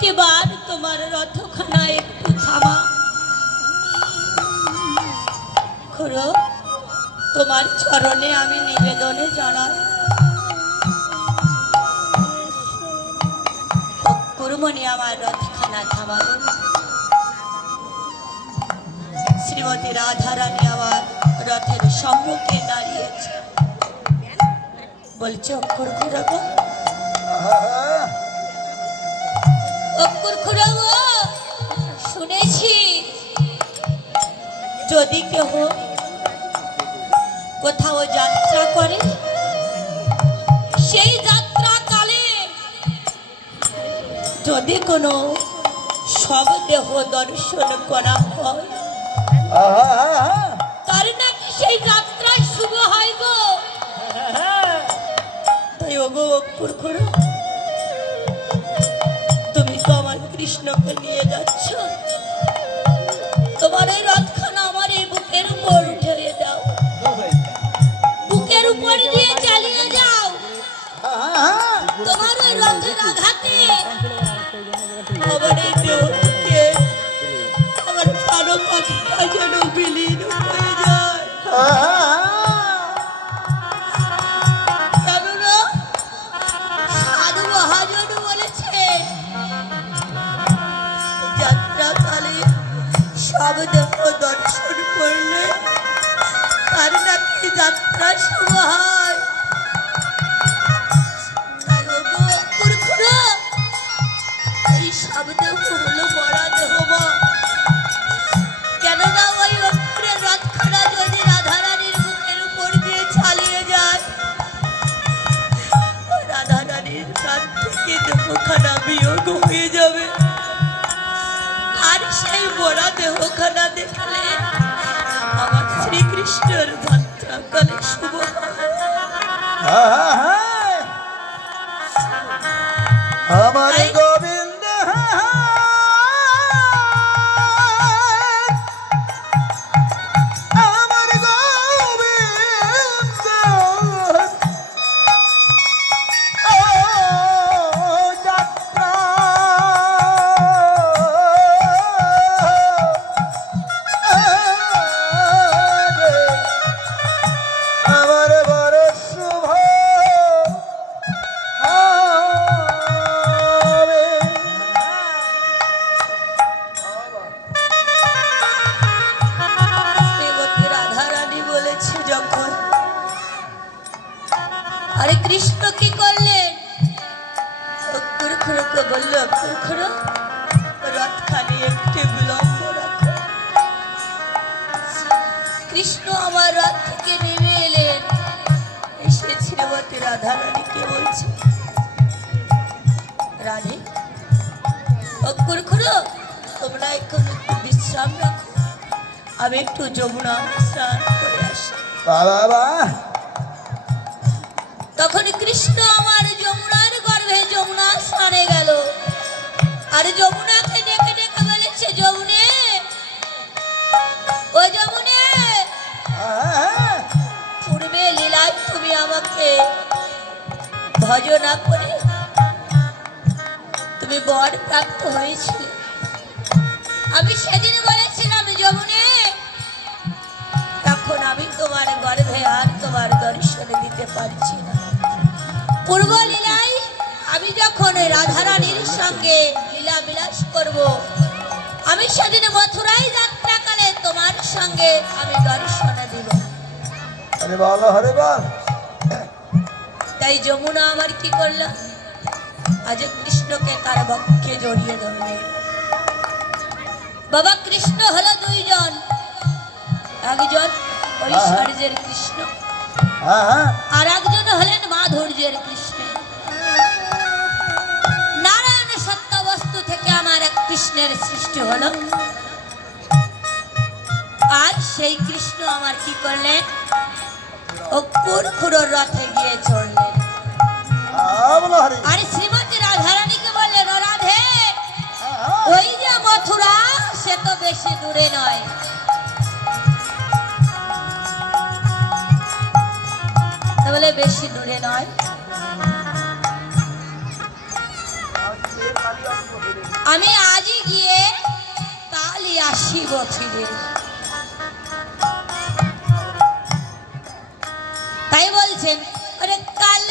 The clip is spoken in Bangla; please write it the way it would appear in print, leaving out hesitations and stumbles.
একটিবার তোমার রথখানা একটু থামা। খুড়ো, তোমার চরণে আমি নিবেদনে জানাই, কুরমণি আমার রথখানা থামালো। শ্রীমতী রাধারানী আমার রথের সম্মুখে দাঁড়িয়েছে, বলছে অক্ষর খুড়াগো, অক্ষর খুড়াগো, শুনেছি যদি কেহ কোথাও যাত্রা করে, সেই যাত্রা কালে যদি কোনো শবদেহ দর্শন করা হয়, তার নাকি সেই যাত্রা শুভ হয় গো। তাই ওগো অক্ষর খুড়ো, তুমি তো আমার কৃষ্ণকে নিয়ে যাচ্ছ, তোমার এই রথখানা আমার এই বুকের উপর উঠে দাও, বুকের উপর দিয়ে চালিয়ে যাও। তোমার ওই রথের আঘাতে আমার এই দেহকে, আমার প্রাণ পাখিটা যেন বিলীন হয়ে যায়। কেননা সাধু মহাজন বলেছে, যাত্রাকালে শবদেহ দর্শন করলে তার নাকি যাত্রা শুভ হয়। এই শবদেহ হলো মরা দেহ মা। কেননা ওই অক্ষরের রথখানা যদি রাধারানীর বুকের উপর দিয়ে চালিয়ে যায়, রাধারানীর প্রাণ থেকে দেহখানা বিয়োগ হয়ে যাবে। আর সেই মরা দেহখানা দেখলে আমার শ্রীকৃষ্ণের যাত্রাকালে শুভ আমার গোবিন্দ আমার গোবিন্দ যাত্রা আমার বড় শুভ আরে কৃষ্ণ কি করলেন? অক্ষর খুড়োকে বলল, অক্ষর খুড়ো, রথখানি একটু বিলম্ব রাখো। কৃষ্ণ আমার রথ থেকে নেমে এলেন, এসে শ্রীমতী রাধারানীকে বলছে, রাধে, অক্ষর খুড়ো, তোমরা এখন একটু বিশ্রাম রাখো, আমি একটু যমুনা স্নান করে আসি। বাবা তখন কৃষ্ণ আমার যমুনার গর্ভে যমুনা স্নানে গেল, আর যমুনাকে ডেকে ডেকে বলেছে, যমুনে, ও যমুনে, পূর্বে লীলায় তুমি আমাকে ভজনা করে তুমি বর প্রাপ্ত হয়েছিলে। আমি সেদিন বলেছিলাম, যমুনে, তখন আমি তোমার গর্ভে আর তোমার দর্শন দিতে পারছি না। পূর্ব লীলায় আমি যখন রাধারানীর সঙ্গে লীলা বিলাস করব, আমি সেদিন মথুরায় যাত্রাকালে তোমার সঙ্গে আমি দর্শন দিব। হরে বল হরে বল। তাই যমুনা আমার কি করল, আজ কৃষ্ণকে তার বক্ষে জড়িয়ে ধরল। বাবা, কৃষ্ণ হলো দুইজন, একজন ঐশ্বর্যের কৃষ্ণ, আর একজন হলেন মাধুর্যের কৃষ্ণ। নারায়ণ সত্য বস্তু থেকে আমার এক কৃষ্ণের সৃষ্টি হলো, আর সেই কৃষ্ণ আমার কি করলেন, অক্ষর খুড়োর রথে গিয়ে চড়লেন। আর শ্রীমতী রাধারানীকে বললেন, ও রাধে, ওই যে মথুরা, সে তো বেশি দূরে নয়। বলে বেশি দূরে নয়, আমি আজই গিয়ে কালই আসিব ফিরে। তাই বলছেন, ওরে কাল